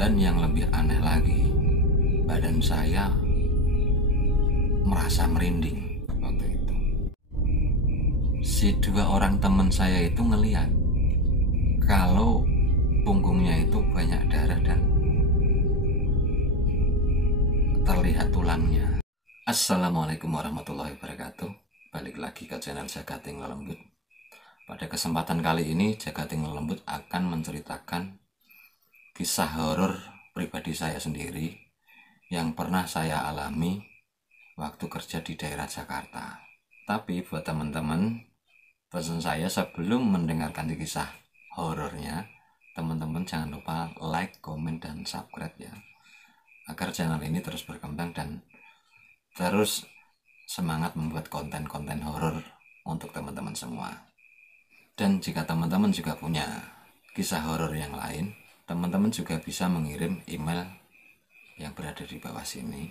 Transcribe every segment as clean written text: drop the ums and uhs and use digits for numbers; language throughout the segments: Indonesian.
Dan yang lebih aneh lagi, badan saya merasa merinding waktu itu. Si dua orang teman saya itu ngeliat kalau punggungnya itu banyak darah dan terlihat tulangnya. Assalamualaikum warahmatullahi wabarakatuh. Balik lagi ke channel Jagating Lelembut. Pada kesempatan kali ini Jagating Lelembut akan menceritakan kisah horor pribadi saya sendiri yang pernah saya alami waktu kerja di daerah Jakarta. Tapi buat teman-teman, pesan saya sebelum mendengarkan kisah horornya, teman-teman jangan lupa like, komen, dan subscribe ya, agar channel ini terus berkembang dan terus semangat membuat konten-konten horor untuk teman-teman semua. Dan jika teman-teman juga punya kisah horor yang lain, teman-teman juga bisa mengirim email yang berada di bawah sini.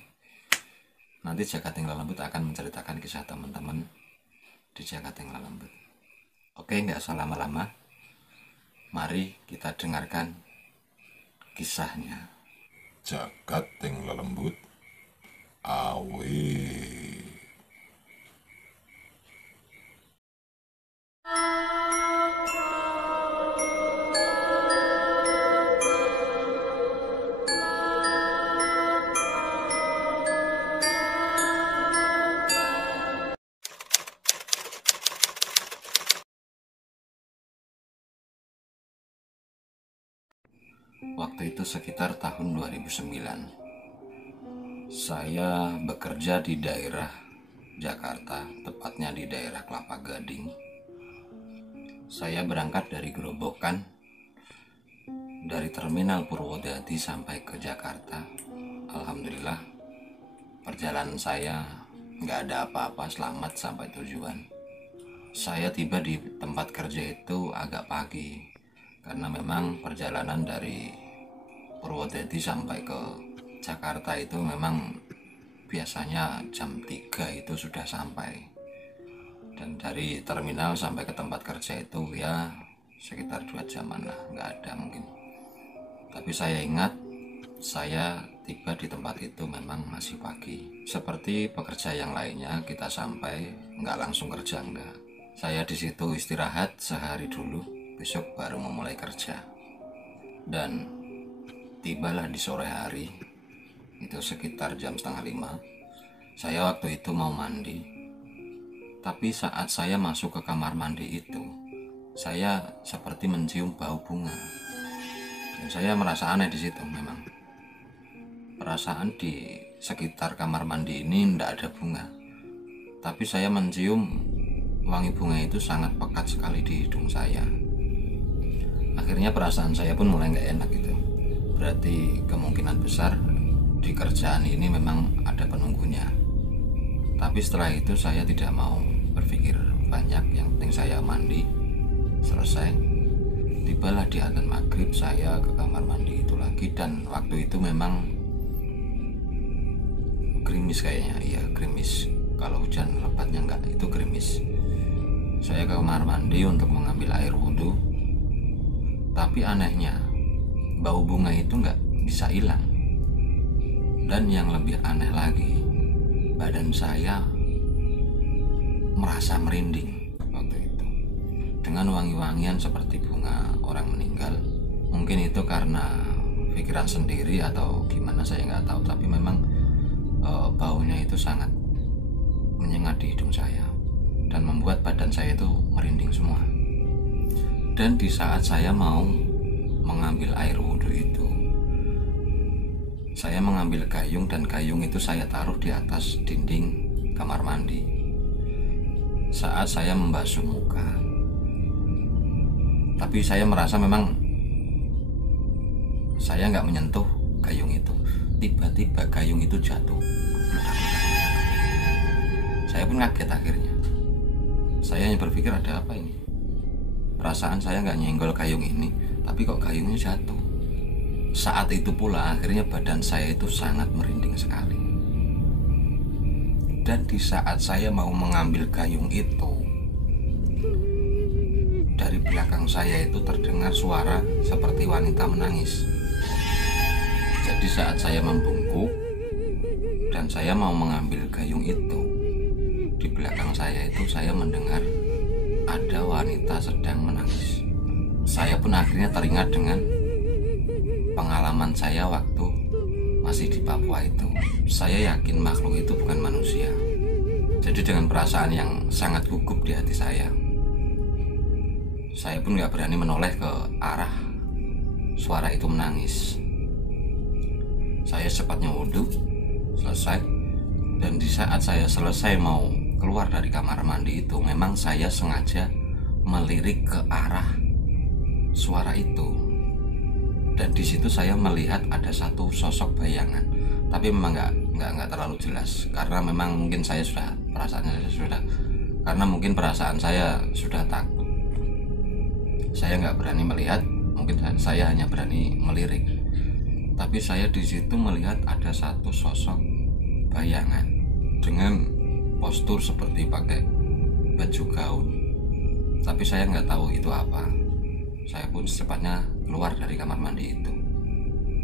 Nanti Jagating Lelembut akan menceritakan kisah teman-teman di Jagating Lelembut. Oke, nggak usah lama-lama. Mari kita dengarkan kisahnya. Jagating Lelembut Awe. Waktu itu sekitar tahun 2009. Saya bekerja di daerah Jakarta, tepatnya di daerah Kelapa Gading. Saya berangkat dari Gerobokan, dari terminal Purwodadi sampai ke Jakarta. Alhamdulillah, perjalanan saya nggak ada apa-apa, selamat sampai tujuan. Saya tiba di tempat kerja itu agak pagi, karena memang perjalanan dari Purwodadi sampai ke Jakarta itu memang biasanya jam 3 itu sudah sampai. Dan dari terminal sampai ke tempat kerja itu ya sekitar 2 jaman lah, nggak ada mungkin. Tapi saya ingat saya tiba di tempat itu memang masih pagi. Seperti pekerja yang lainnya, kita sampai nggak langsung kerja, enggak. Saya di situ istirahat sehari dulu, besok baru memulai kerja. Dan tibalah di sore hari, itu sekitar jam 4:30. Saya waktu itu mau mandi. Tapi saat saya masuk ke kamar mandi itu, saya seperti mencium bau bunga. Dan saya merasa aneh di situ memang. Perasaan di sekitar kamar mandi ini tidak ada bunga. Tapi saya mencium wangi bunga itu sangat pekat sekali di hidung saya. Akhirnya perasaan saya pun mulai nggak enak gitu. Berarti kemungkinan besar di kerjaan ini memang ada penunggunya. Tapi setelah itu saya tidak mau berpikir banyak, yang penting saya mandi selesai. Tibalah di adzan maghrib, saya ke kamar mandi itu lagi, dan waktu itu memang gerimis kayaknya, iya gerimis. Kalau hujan lebatnya enggak, itu gerimis. Saya ke kamar mandi untuk mengambil air wudhu, tapi anehnya bau bunga itu nggak bisa hilang. Dan yang lebih aneh lagi, badan saya merasa merinding waktu itu dengan wangi-wangian seperti bunga orang meninggal. Mungkin itu karena pikiran sendiri atau gimana, saya nggak tahu, tapi memang baunya itu sangat menyengat di hidung saya dan membuat badan saya itu merinding semua. Dan di saat saya mau mengambil air wudhu itu, saya mengambil gayung, dan gayung itu saya taruh di atas dinding kamar mandi. Saat saya membasuh muka, tapi saya merasa memang saya nggak menyentuh gayung itu. Tiba-tiba gayung itu jatuh. Saya pun kaget akhirnya. Saya hanya berpikir ada apa ini? Perasaan saya nggak nyenggol gayung ini, tapi kok gayungnya jatuh. Saat itu pula akhirnya badan saya itu sangat merinding sekali. Dan di saat saya mau mengambil gayung itu, dari belakang saya itu terdengar suara seperti wanita menangis. Di saat saya membungkuk dan saya mau mengambil gayung itu, di belakang saya itu saya mendengar ada wanita sedang menangis. Saya pun akhirnya teringat dengan pengalaman saya waktu masih di Papua itu. Saya yakin makhluk itu bukan manusia. Jadi dengan perasaan yang sangat gugup di hati saya pun gak berani menoleh ke arah suara itu menangis. Saya cepatnya wudhu, selesai. Dan di saat saya selesai mau keluar dari kamar mandi itu, memang saya sengaja melirik ke arah suara itu. Dan di situ saya melihat ada satu sosok bayangan, tapi memang nggak terlalu jelas karena memang mungkin mungkin perasaan saya sudah takut. Saya nggak berani melihat, mungkin saya hanya berani melirik. Tapi saya di situ melihat ada satu sosok bayangan dengan postur seperti pakai baju gaun. Tapi saya nggak tahu itu apa. Saya pun secepatnya keluar dari kamar mandi itu.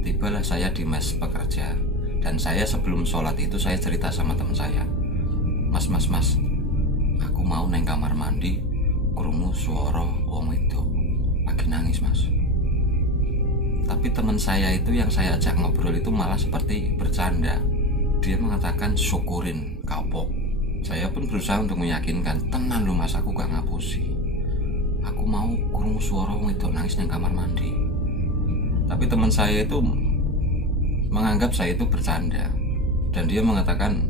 Tibalah saya di mes pekerja. Dan saya sebelum sholat itu saya cerita sama teman saya, Mas, aku mau neng kamar mandi, krungu suara wong itu lagi nangis, Mas. Tapi teman saya itu yang saya ajak ngobrol itu malah seperti bercanda. Dia mengatakan, syukurin kapok. Saya pun berusaha untuk meyakinkan, tenang lu Mas, aku gak ngapusi. Aku mau krungu suara wong itu nangis neng kamar mandi. Tapi teman saya itu menganggap saya itu bercanda. Dan dia mengatakan,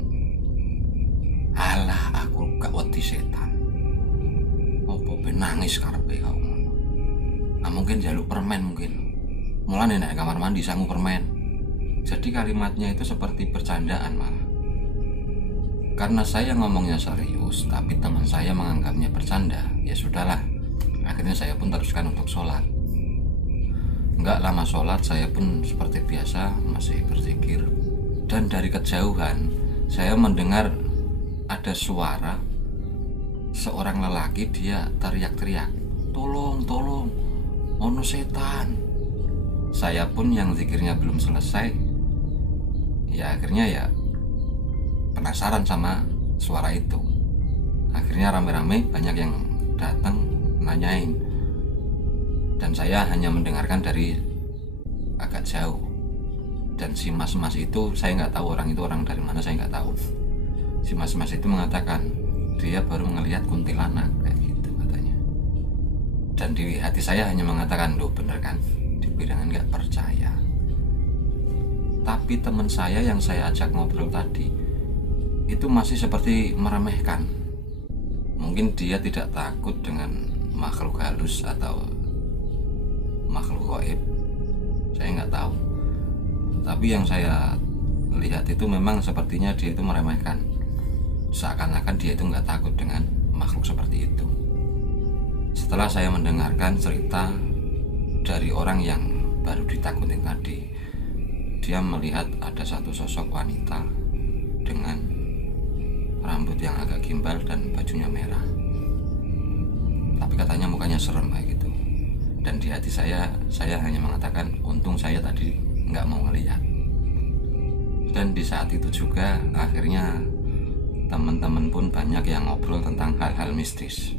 alah aku gak wedi setan. Opo ben nangis karepe kau. Nah, mungkin jaluk permen mungkin. Mulane nek kamar mandi sangu permen. Jadi kalimatnya itu seperti bercandaan malah. Karena saya ngomongnya serius, tapi teman saya menganggapnya bercanda. Ya sudahlah. Akhirnya saya pun teruskan untuk sholat. Enggak lama sholat, saya pun seperti biasa masih berzikir. Dan dari kejauhan saya mendengar ada suara seorang lelaki, dia teriak-teriak, tolong, ono setan. Saya pun yang zikirnya belum selesai, ya akhirnya ya penasaran sama suara itu. Akhirnya rame-rame banyak yang datang nanyain. Dan saya hanya mendengarkan dari agak jauh. Dan si mas-mas itu, saya nggak tahu orang itu orang dari mana, saya nggak tahu. Si mas-mas itu mengatakan dia baru melihat kuntilanak kayak gitu katanya. Dan di hati saya hanya mengatakan, loh bener kan, dibilang nggak percaya. Tapi teman saya yang saya ajak ngobrol tadi itu masih seperti meremehkan. Mungkin dia tidak takut dengan makhluk halus atau makhluk gaib, saya nggak tahu. Tapi yang saya lihat itu memang sepertinya dia itu meremehkan, seakan-akan dia itu nggak takut dengan makhluk seperti itu. Setelah saya mendengarkan cerita dari orang yang baru ditakutin tadi, dia melihat ada satu sosok wanita dengan rambut yang agak gimbal dan bajunya merah. Tapi katanya mukanya serem kayak gitu. Dan di hati saya hanya mengatakan, untung saya tadi nggak mau ngelihat. Dan di saat itu juga akhirnya teman-teman pun banyak yang ngobrol tentang hal-hal mistis.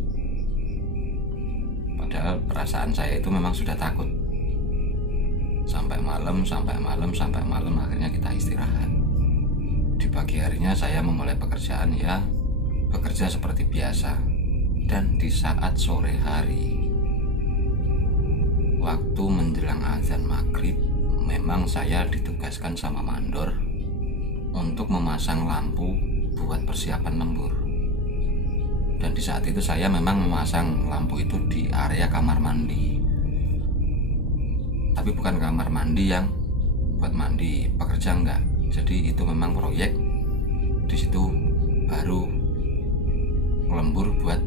Padahal perasaan saya itu memang sudah takut. Sampai malam akhirnya kita istirahat. Di pagi harinya saya memulai pekerjaan, ya bekerja seperti biasa. Dan di saat sore hari, waktu menjelang azan maghrib, memang saya ditugaskan sama mandor untuk memasang lampu buat persiapan lembur. Dan di saat itu saya memang memasang lampu itu di area kamar mandi. Tapi bukan kamar mandi yang buat mandi pekerja, enggak. Jadi itu memang proyek. Di situ baru lembur buat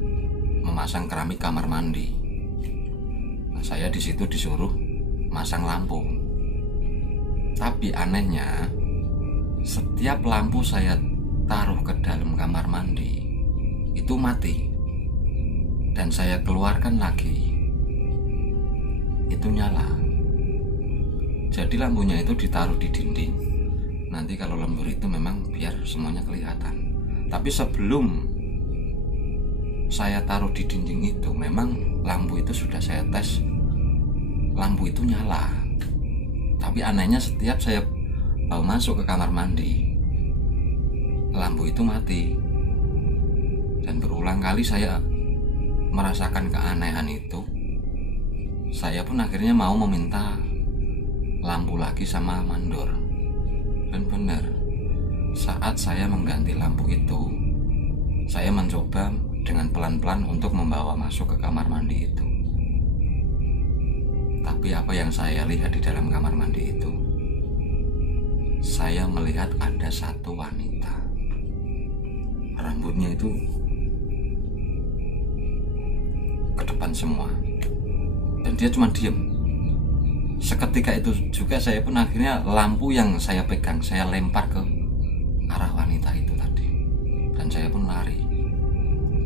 memasang keramik kamar mandi. Nah, saya di situ disuruh masang lampu. Tapi anehnya, setiap lampu saya taruh ke dalam kamar mandi itu mati. Dan saya keluarkan lagi, itu nyala. Jadi lampunya itu ditaruh di dinding. Nanti kalau lembur itu memang biar semuanya kelihatan. Tapi sebelum saya taruh di dinding itu, memang lampu itu sudah saya tes, lampu itu nyala. Tapi anehnya setiap saya mau masuk ke kamar mandi, lampu itu mati. Dan berulang kali saya merasakan keanehan itu. Saya pun akhirnya mau meminta lampu lagi sama mandor. Dan benar, saat saya mengganti lampu itu, saya mencoba dengan pelan-pelan untuk membawa masuk ke kamar mandi itu. Tapi apa yang saya lihat di dalam kamar mandi itu, saya melihat ada satu wanita. Rambutnya itu ke depan semua, dan dia cuma diem. Seketika itu juga saya pun akhirnya lampu yang saya pegang saya lempar ke arah wanita itu tadi, dan saya pun lari.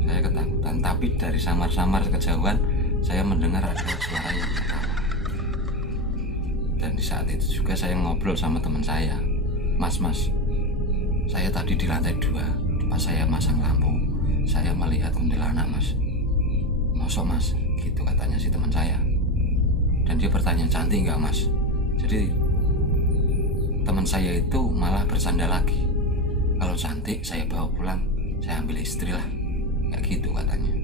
Saya ketakutan, tapi dari samar-samar kejauhan saya mendengar ada suara yang ketawa. Dan di saat itu juga saya ngobrol sama teman saya, mas, saya tadi di lantai 2 pas saya masang lampu, saya melihat kuntilanak mas. Mosok mas, gitu katanya si teman saya. Dan dia bertanya, cantik nggak mas? Jadi teman saya itu malah bersanda lagi, kalau cantik saya bawa pulang, saya ambil istri lah, kayak gitu katanya.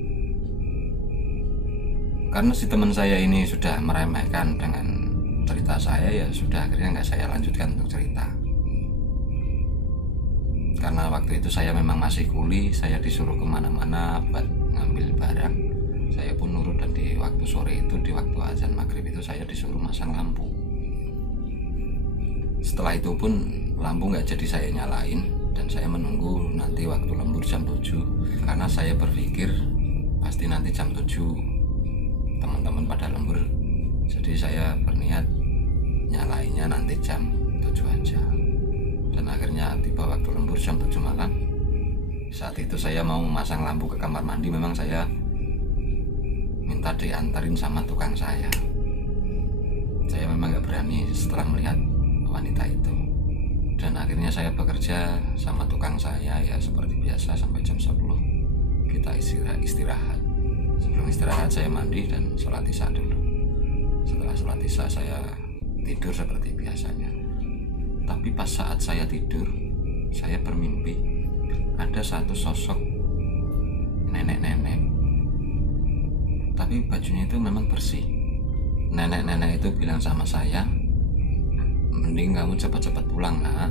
Karena si teman saya ini sudah meremehkan dengan cerita saya, ya sudah akhirnya nggak saya lanjutkan untuk cerita. Karena waktu itu saya memang masih kuli, saya disuruh kemana-mana buat ngambil barang. Saya pun nurut, dan di waktu sore itu, di waktu azan maghrib itu saya disuruh masang lampu. Setelah itu pun lampu nggak jadi saya nyalain, dan saya menunggu nanti waktu lembur jam 7. Karena saya berpikir pasti nanti jam 7 teman-teman pada lembur, jadi saya berniat nyalainnya nanti jam 7 aja. Dan akhirnya tiba waktu lembur jam 7 malam. Saat itu saya mau memasang lampu ke kamar mandi, memang saya minta diantarin sama tukang saya. Saya memang gak berani setelah melihat wanita itu. Dan akhirnya saya bekerja sama tukang saya, ya seperti biasa sampai jam 10 kita istirahat. Sebelum istirahat saya mandi dan sholat isya dulu. Setelah sholat isya saya tidur seperti biasanya. Tapi pas saat saya tidur, saya bermimpi ada satu sosok nenek-nenek, tapi bajunya itu memang bersih. Nenek-nenek itu bilang sama saya, mending kamu cepat-cepat pulang nak,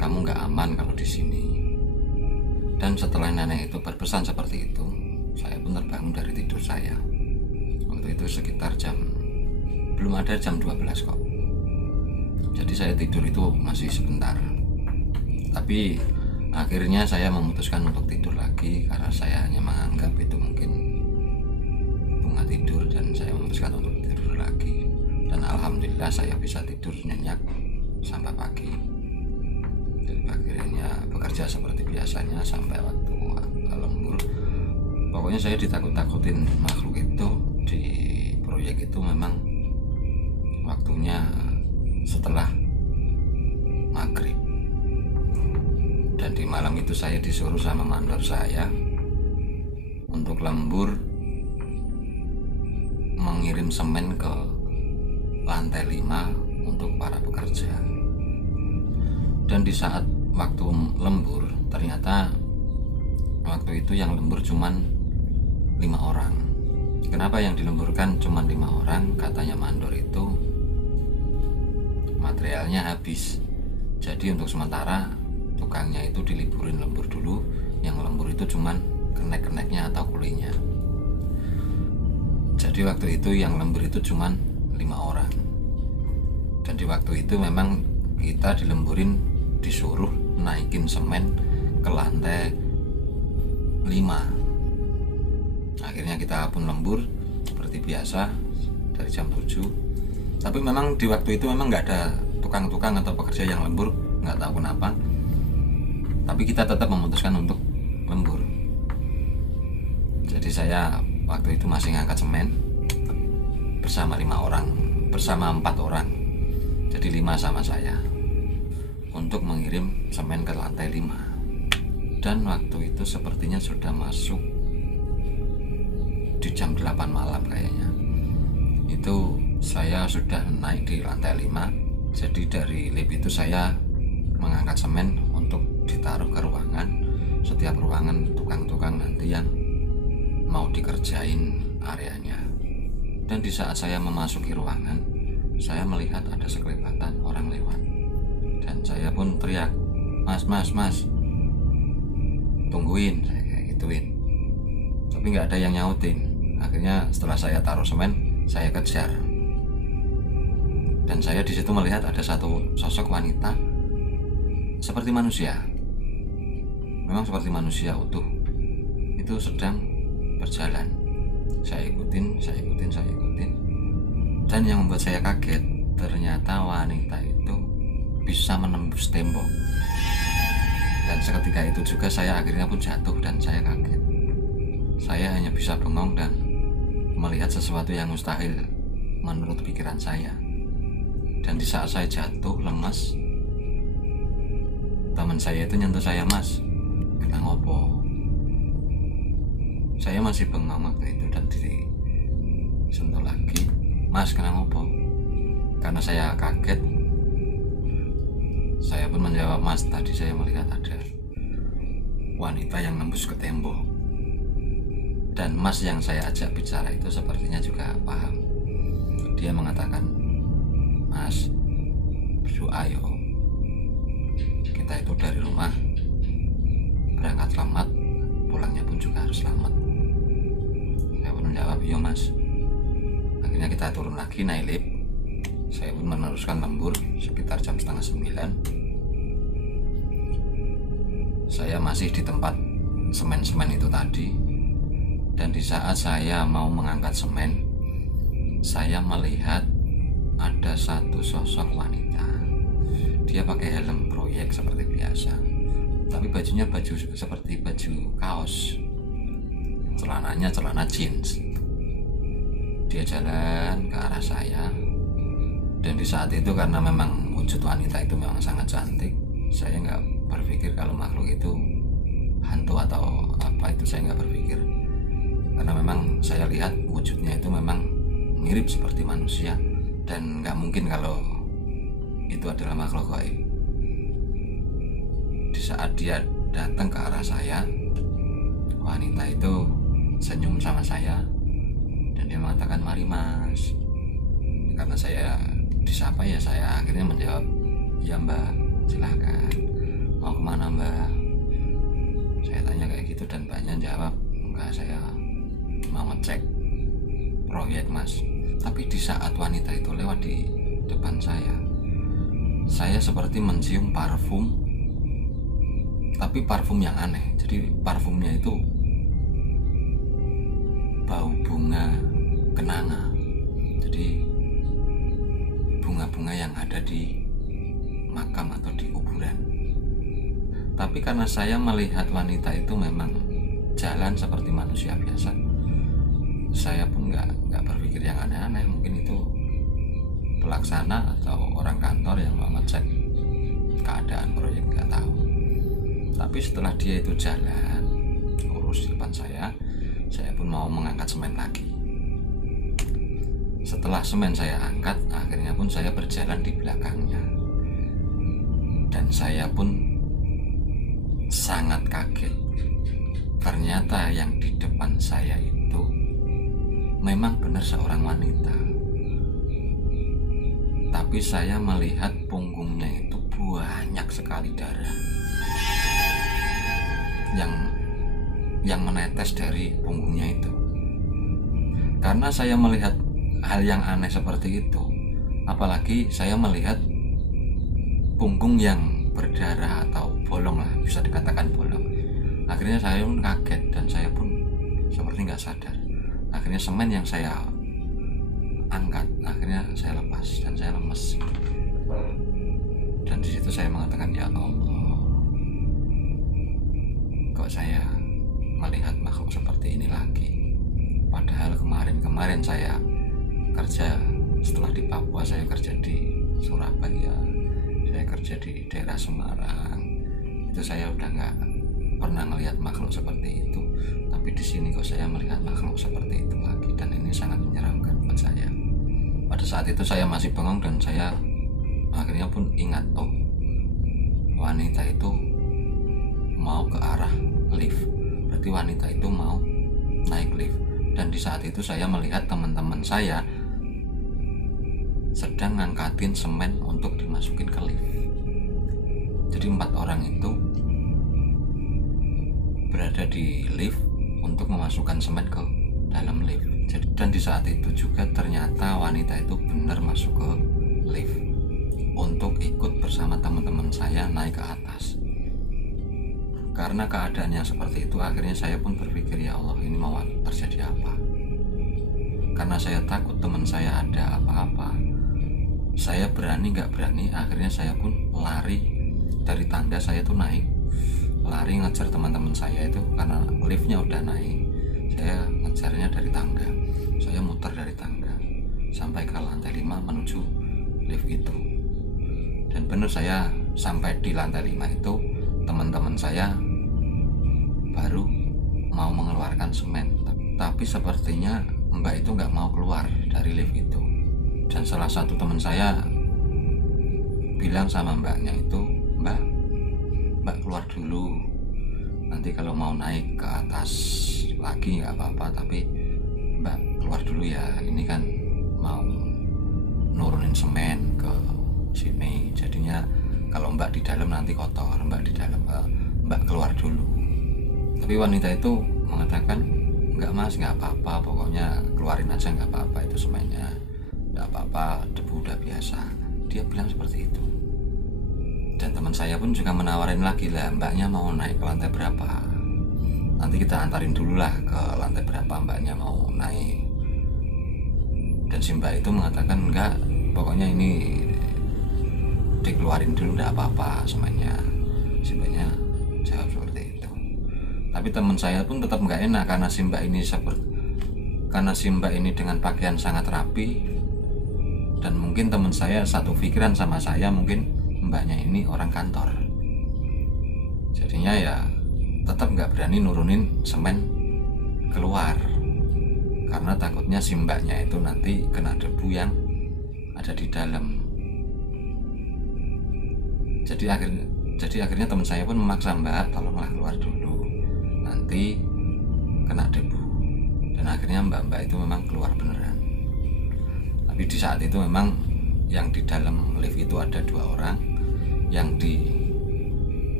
kamu nggak aman kalau di sini. Dan setelah nenek itu berpesan seperti itu, saya pun terbangun dari tidur saya. Waktu itu sekitar belum ada jam 12 kok. Jadi saya tidur itu masih sebentar. Tapi akhirnya saya memutuskan untuk tidur lagi, karena saya hanya menganggap itu mungkin bunga tidur, dan saya memutuskan untuk tidur lagi. Dan alhamdulillah saya bisa tidur nyenyak sampai pagi. Dan akhirnya bekerja seperti biasanya sampai waktu lembur. Pokoknya saya ditakut-takutin makhluk itu di proyek itu. Memang waktunya setelah maghrib, dan di malam itu saya disuruh sama mandor saya untuk lembur mengirim semen ke lantai 5 untuk para pekerja. Dan di saat waktu lembur, ternyata waktu itu yang lembur cuman 5 orang. Kenapa yang dilemburkan cuman 5 orang? Katanya mandor itu materialnya habis. Jadi untuk sementara tukangnya itu diliburin lembur dulu, yang lembur itu cuman kenek-keneknya atau kulinya. Jadi waktu itu yang lembur itu cuman 5 orang. Dan di waktu itu memang kita dilemburin, disuruh naikin semen ke lantai 5. Akhirnya kita pun lembur seperti biasa dari jam 7. Tapi memang di waktu itu memang nggak ada tukang-tukang atau pekerja yang lembur, nggak tahu kenapa. Tapi kita tetap memutuskan untuk lembur. Jadi saya waktu itu masih ngangkat semen bersama 5 orang, bersama 4 orang. jadi 5 sama saya untuk mengirim semen ke lantai 5. Dan waktu itu sepertinya sudah masuk di jam 8 malam kayaknya. Itu saya sudah naik di lantai 5. Jadi dari lift itu saya mengangkat semen untuk ditaruh ke ruangan. Setiap ruangan tukang-tukang nanti yang mau dikerjain areanya. Dan di saat saya memasuki ruangan, saya melihat ada sekelebatan orang lewat. Dan saya pun teriak, "Mas, mas, mas, tungguin," saya kayak gituin. Tapi nggak ada yang nyautin. Akhirnya setelah saya taruh semen, saya kejar. Dan saya di situ melihat ada satu sosok wanita seperti manusia. Memang seperti manusia utuh. Itu sedang berjalan. Saya ikutin. Dan yang membuat saya kaget, ternyata wanita itu bisa menembus tembok. Dan seketika itu juga saya akhirnya pun jatuh dan saya kaget. Saya hanya bisa bengong dan melihat sesuatu yang mustahil menurut pikiran saya. Dan di saat saya jatuh lemas, teman saya itu nyentuh saya, "Mas, kena ngopo?" Saya masih bengong waktu itu dan disentuh lagi, "Mas, kena ngopo?" Karena saya kaget, saya pun menjawab, "Mas, tadi saya melihat ada wanita yang nembus ke tembok." Dan mas yang saya ajak bicara itu sepertinya juga paham. Dia mengatakan, "Mas, berdoa yo. Kita itu dari rumah berangkat selamat, pulangnya pun juga harus selamat." Saya pun menjawab, "Iya mas." Akhirnya kita turun lagi naik lift. Saya pun meneruskan lembur sekitar jam 8:30. Saya masih di tempat semen-semen itu tadi. Dan di saat saya mau mengangkat semen, saya melihat ada satu sosok wanita. Dia pakai helm proyek seperti biasa, tapi bajunya baju seperti baju kaos, celananya celana jeans. Dia jalan ke arah saya. Dan di saat itu karena memang wujud wanita itu memang sangat cantik, saya nggak berpikir kalau makhluk itu hantu atau apa, itu saya nggak berpikir. Karena memang saya lihat wujudnya itu memang mirip seperti manusia. Dan nggak mungkin kalau itu adalah makhluk gaib. Di saat dia datang ke arah saya, wanita itu senyum sama saya. Dan dia mengatakan, "Mari mas." Karena saya disapa ya, saya akhirnya menjawab, "Iya mbak, silahkan. Mau kemana mbak?" Saya tanya kayak gitu dan mbaknya jawab, "Enggak, saya mau ngecek proyek mas." Tapi di saat wanita itu lewat di depan saya seperti mencium parfum, tapi parfum yang aneh. Jadi parfumnya itu bau bunga kenanga. Jadi bunga-bunga yang ada di makam atau di kuburan. Tapi karena saya melihat wanita itu memang jalan seperti manusia biasa, saya pun nggak berpikir yang aneh-aneh. Mungkin itu pelaksana atau orang kantor yang mau ngecek keadaan proyek, nggak tahu. Tapi setelah dia itu jalan lurus di depan saya pun mau mengangkat semen lagi. Setelah semen saya angkat, akhirnya pun saya berjalan di belakangnya. Dan saya pun sangat kaget. Ternyata yang di depan saya itu memang benar seorang wanita. Tapi saya melihat punggungnya itu banyak sekali darah yang menetes dari punggungnya itu. Karena saya melihat hal yang aneh seperti itu, apalagi saya melihat punggung yang berdarah atau bolong lah, bisa dikatakan bolong. Akhirnya saya pun kaget dan saya pun seperti nggak sadar. Akhirnya semen yang saya angkat, akhirnya saya lepas dan saya lemes. Dan di situ saya mengatakan, "Ya Allah, kok saya melihat makhluk seperti ini lagi? Padahal kemarin saya kerja, setelah di Papua saya kerja di Surabaya. daerah Semarang itu saya udah nggak pernah melihat makhluk seperti itu, tapi di sini kok saya melihat makhluk seperti itu lagi, dan ini sangat menyeramkan buat saya. Pada saat itu saya masih bengong dan saya akhirnya pun ingat, oh wanita itu mau ke arah lift, berarti wanita itu mau naik lift. Dan di saat itu saya melihat teman-teman saya sedang ngangkatin semen untuk dimasukin ke lift. Jadi 4 orang itu berada di lift untuk memasukkan semen ke dalam lift. Dan di saat itu juga ternyata wanita itu benar masuk ke lift untuk ikut bersama teman-teman saya naik ke atas. Karena keadaannya seperti itu, akhirnya saya pun berpikir, ya Allah, ini mau terjadi apa? Karena saya takut teman saya ada apa-apa, saya berani nggak berani, akhirnya saya pun lari dari tangga. Saya tuh naik, lari ngejar teman-teman saya itu, karena liftnya udah naik. Saya ngejarnya dari tangga, saya muter dari tangga sampai ke lantai 5 menuju lift itu. Dan benar saya sampai di lantai 5 itu, teman-teman saya baru mau mengeluarkan semen, tapi sepertinya mbak itu nggak mau keluar dari lift itu. Dan salah satu teman saya bilang sama mbaknya itu, mbak keluar dulu, nanti kalau mau naik ke atas lagi nggak apa-apa, tapi mbak keluar dulu ya, ini kan mau nurunin semen ke sini, jadinya kalau mbak di dalam nanti kotor, mbak di dalam, mbak keluar dulu. Tapi wanita itu mengatakan, enggak mas, nggak apa-apa, pokoknya keluarin aja, nggak apa-apa, itu semennya nggak apa-apa, debu udah biasa. Dia bilang seperti itu. Dan teman saya pun juga menawarin lagi, lah mbaknya mau naik ke lantai berapa, nanti kita antarin dulu lah ke lantai berapa mbaknya mau naik. Dan si mbak itu mengatakan, enggak, pokoknya ini dikeluarin dulu, enggak apa-apa semuanya. Si mbaknya jawab seperti itu. Tapi teman saya pun tetap nggak enak, karena si mbak ini dengan pakaian sangat rapi, dan mungkin teman saya satu pikiran sama saya, mungkin mbaknya ini orang kantor. Jadinya ya tetap nggak berani nurunin semen keluar, karena takutnya si mbaknya itu nanti kena debu yang ada di dalam. Jadi akhirnya teman saya pun memaksa, mbak tolonglah keluar dulu, nanti kena debu. Dan akhirnya mbak itu memang keluar beneran. Tapi di saat itu memang yang di dalam lift itu ada 2 orang, yang di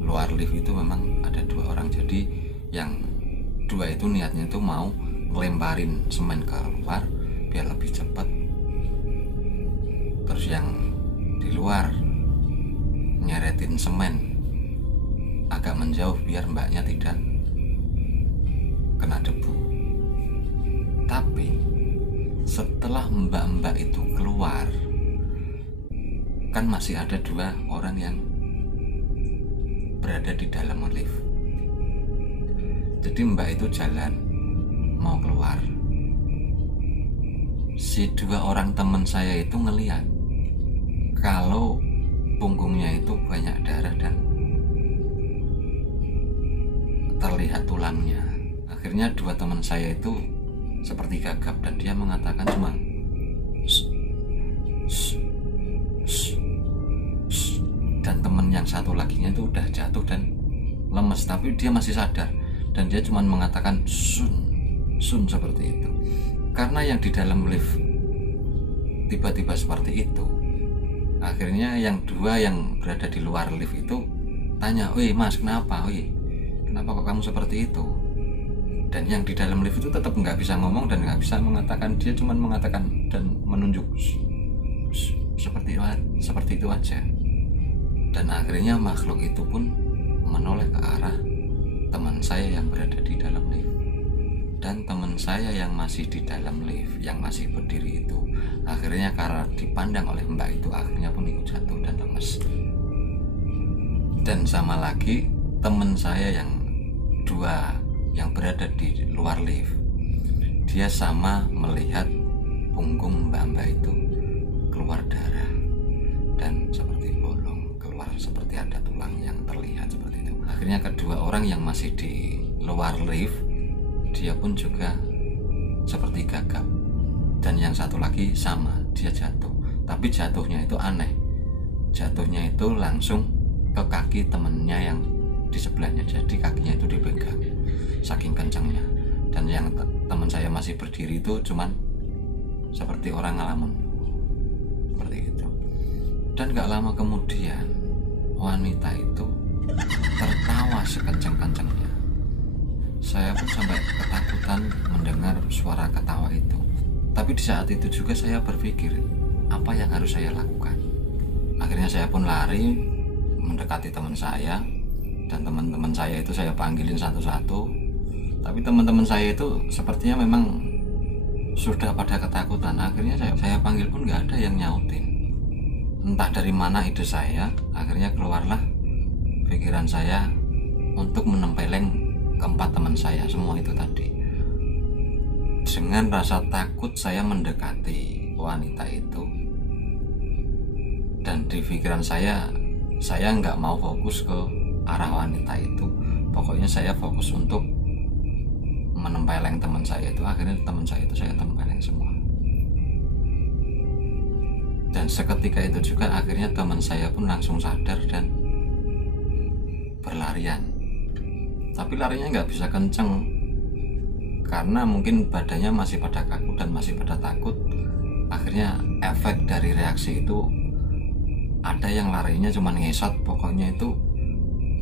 luar lift itu memang ada 2 orang. Jadi yang 2 itu niatnya itu mau ngelemparin semen keluar biar lebih cepat, terus yang di luar nyeretin semen agak menjauh biar mbaknya tidak kena debu. Tapi setelah mbak-mbak itu keluar, kan masih ada 2 orang yang berada di dalam lift. Jadi mbak itu jalan mau keluar, si 2 orang teman saya itu ngelihat kalau punggungnya itu banyak darah dan terlihat tulangnya. Akhirnya 2 teman saya itu seperti gagap, dan dia mengatakan cuma dan teman yang satu laginya itu udah jatuh dan lemes, tapi dia masih sadar, dan dia cuma mengatakan sun seperti itu. Karena yang di dalam lift tiba-tiba seperti itu, akhirnya yang 2 yang berada di luar lift itu tanya, wih mas, kenapa kok kamu seperti itu? Dan yang di dalam lift itu tetap nggak bisa ngomong dan nggak bisa mengatakan, dia cuma mengatakan dan menunjuk seperti itu aja. Dan akhirnya makhluk itu pun menoleh ke arah teman saya yang berada di dalam lift. Dan teman saya yang masih di dalam lift, yang masih berdiri itu, akhirnya karena dipandang oleh mbak itu, akhirnya pun ikut jatuh dan lemes. Dan sama lagi teman saya yang 2 yang berada di luar lift, dia sama melihat punggung mbak-mbak itu keluar darah dan seperti bolong keluar seperti ada tulang yang terlihat seperti itu. Akhirnya kedua orang yang masih di luar lift, dia pun juga seperti gagap. Dan yang satu lagi sama, dia jatuh. Tapi jatuhnya itu aneh. Jatuhnya itu langsung ke kaki temennya yang di sebelahnya. Jadi kakinya itu dipegang saking kencangnya. Dan yang teman saya masih berdiri itu cuman seperti orang ngalamun, seperti itu. Dan gak lama kemudian wanita itu tertawa sekencang-kencangnya. Saya pun sampai ketakutan mendengar suara ketawa itu. Tapi di saat itu juga saya berpikir, apa yang harus saya lakukan? Akhirnya saya pun lari mendekati teman saya, dan teman-teman saya itu saya panggilin satu-satu. Tapi teman-teman saya itu sepertinya memang sudah pada ketakutan. Akhirnya saya panggil pun nggak ada yang nyautin. Entah dari mana ide saya, akhirnya keluarlah pikiran saya untuk menempeleng keempat teman saya semua itu tadi. Dengan rasa takut saya mendekati wanita itu, dan di pikiran saya nggak mau fokus ke arah wanita itu. Pokoknya saya fokus untuk menempeleng teman saya itu. Akhirnya teman saya itu saya tempeleng semua. Dan seketika itu juga akhirnya teman saya pun langsung sadar dan berlarian. Tapi larinya nggak bisa kenceng, karena mungkin badannya masih pada kaku dan masih pada takut. Akhirnya efek dari reaksi itu, ada yang larinya cuma ngesot, pokoknya itu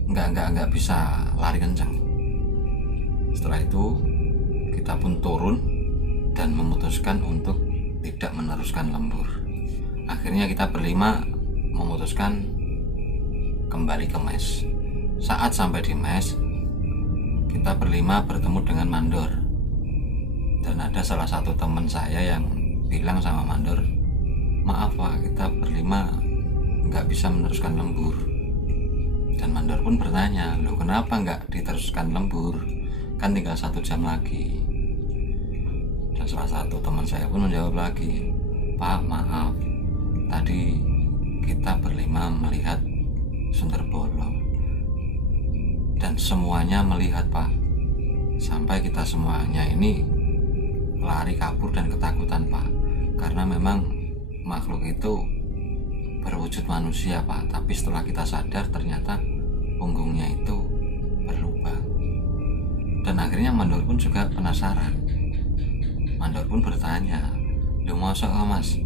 nggak bisa lari kencang. Setelah itu kita pun turun dan memutuskan untuk tidak meneruskan lembur. Akhirnya kita berlima memutuskan kembali ke mes. Saat sampai di mes, kita berlima bertemu dengan mandor. Dan ada salah satu teman saya yang bilang sama mandor, maaf Pak, kita berlima nggak bisa meneruskan lembur. Dan mandor pun bertanya, loh kenapa nggak diteruskan lembur? Kan tinggal 1 jam lagi. Dan salah satu teman saya pun menjawab lagi, Pak maaf, tadi kita berlima melihat sundel bolong. Dan semuanya melihat Pak, sampai kita semuanya ini lari kabur dan ketakutan Pak. Karena memang makhluk itu berwujud manusia Pak, tapi setelah kita sadar ternyata punggungnya itu berlubang. Dan akhirnya mandor pun juga penasaran. Mandor pun bertanya, loh masa mas?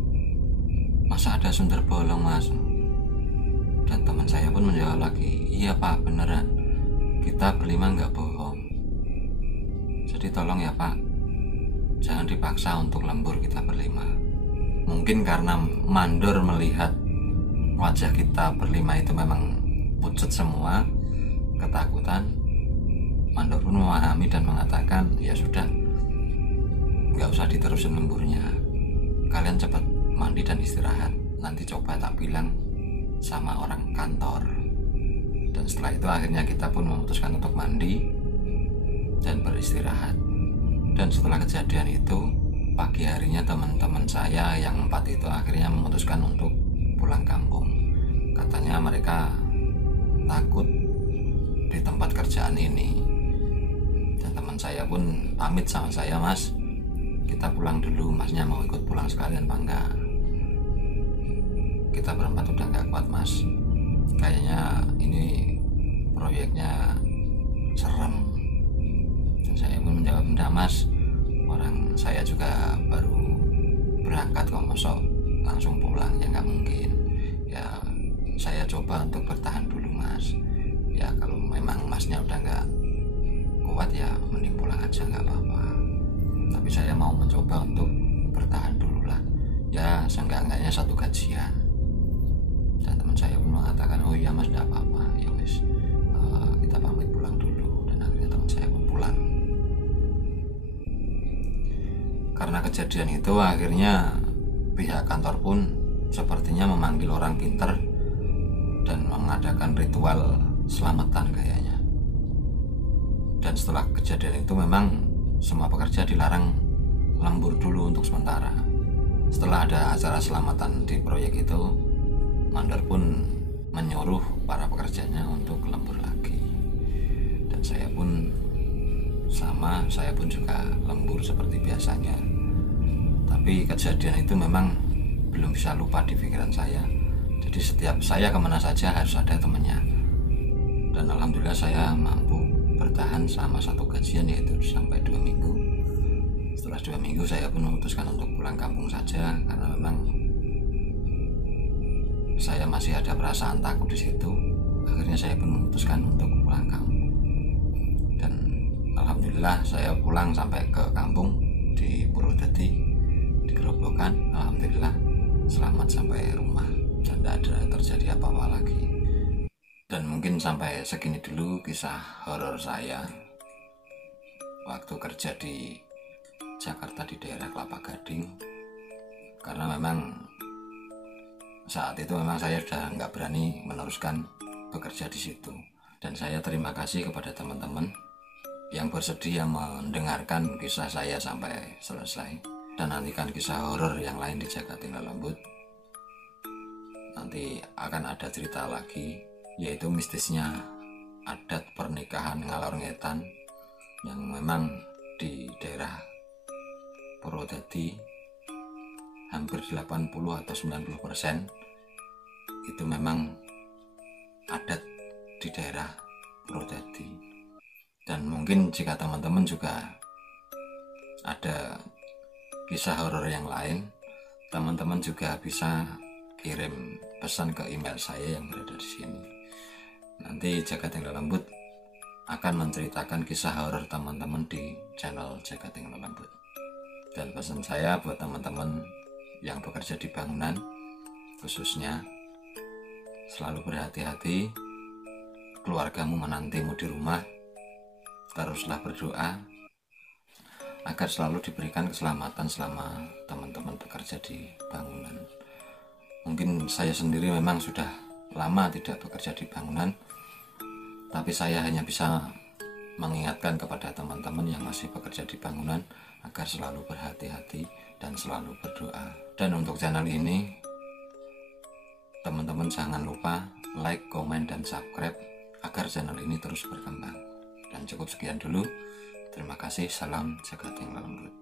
Masa ada sundel bolong mas? Dan teman saya pun menjawab lagi, iya Pak beneran, kita berlima nggak bohong. Jadi tolong ya Pak, jangan dipaksa untuk lembur kita berlima. Mungkin karena mandor melihat wajah kita berlima itu memang pucat semua, ketakutan, mandor pun memahami dan mengatakan, ya sudah, nggak usah diterusin lemburnya, kalian cepat mandi dan istirahat, nanti coba tak bilang sama orang kantor. Dan setelah itu akhirnya kita pun memutuskan untuk mandi dan beristirahat. Dan setelah kejadian itu, pagi harinya teman-teman saya yang 4 itu akhirnya memutuskan untuk pulang kampung. Katanya mereka takut di tempat kerjaan ini. Dan teman saya pun pamit sama saya, Mas, kita pulang dulu, masnya mau ikut pulang sekalian apa enggak? Kita berempat udah nggak kuat Mas, kayaknya ini proyeknya serem. Dan saya pun menjawab, enggak Mas, orang saya juga baru berangkat kok, mosok langsung pulang, ya nggak mungkin. Ya saya coba untuk bertahan dulu Mas, ya kalau memang Masnya udah nggak kuat ya mending pulang aja, nggak apa-apa. Tapi saya mau mencoba untuk bertahan dulu lah, ya seenggak-enggaknya 1 gajian. Dan teman saya pun mengatakan, oh iya Mas, tidak apa-apa, ya wes, kita pamit pulang dulu. Dan akhirnya teman saya pun pulang. Karena kejadian itu akhirnya pihak kantor pun sepertinya memanggil orang pinter dan mengadakan ritual selamatan kayaknya. Dan setelah kejadian itu memang semua pekerja dilarang lembur dulu untuk sementara. Setelah ada acara selamatan di proyek itu, mandor pun menyuruh para pekerjanya untuk lembur lagi. Dan saya pun juga lembur seperti biasanya. Tapi kejadian itu memang belum bisa lupa di pikiran saya. Jadi setiap saya kemana saja harus ada temannya. Dan alhamdulillah saya mampu bertahan selama satu gajian, yaitu sampai 2 minggu. Setelah 2 minggu saya pun memutuskan untuk pulang kampung saja, karena memang saya masih ada perasaan takut di situ. Akhirnya saya pun memutuskan untuk pulang kampung. Dan alhamdulillah saya pulang sampai ke kampung di Purwodadi, di Grobogan. Alhamdulillah selamat sampai rumah dan tidak ada terjadi apa-apa lagi. Dan mungkin sampai segini dulu kisah horor saya waktu kerja di Jakarta di daerah Kelapa Gading. Karena memang saat itu memang saya sudah nggak berani meneruskan bekerja di situ. Dan saya terima kasih kepada teman-teman yang bersedia mendengarkan kisah saya sampai selesai. Dan nantikan kisah horor yang lain di Jaga Tinggal Lembut. Nanti akan ada cerita lagi, yaitu mistisnya adat pernikahan ngalor ngetan yang memang di daerah Purwodadi hampir 80 atau 90% itu memang adat di daerah Purwodadi. Dan mungkin jika teman-teman juga ada kisah horor yang lain, teman-teman juga bisa kirim pesan ke email saya yang berada di sini. Nanti Jaga Tinggal Lembut akan menceritakan kisah horor teman-teman di channel Jaga Tinggal Lembut. Dan pesan saya buat teman-teman yang bekerja di bangunan khususnya, selalu berhati-hati. Keluargamu menantimu di rumah, teruslah berdoa agar selalu diberikan keselamatan selama teman-teman bekerja di bangunan. Mungkin saya sendiri memang sudah lama tidak bekerja di bangunan, tapi saya hanya bisa mengingatkan kepada teman-teman yang masih bekerja di bangunan agar selalu berhati-hati dan selalu berdoa. Dan untuk channel ini, teman-teman jangan lupa like, komen, dan subscribe agar channel ini terus berkembang. Dan cukup sekian dulu. Terima kasih. Salam Jaga Tinggal Lembut.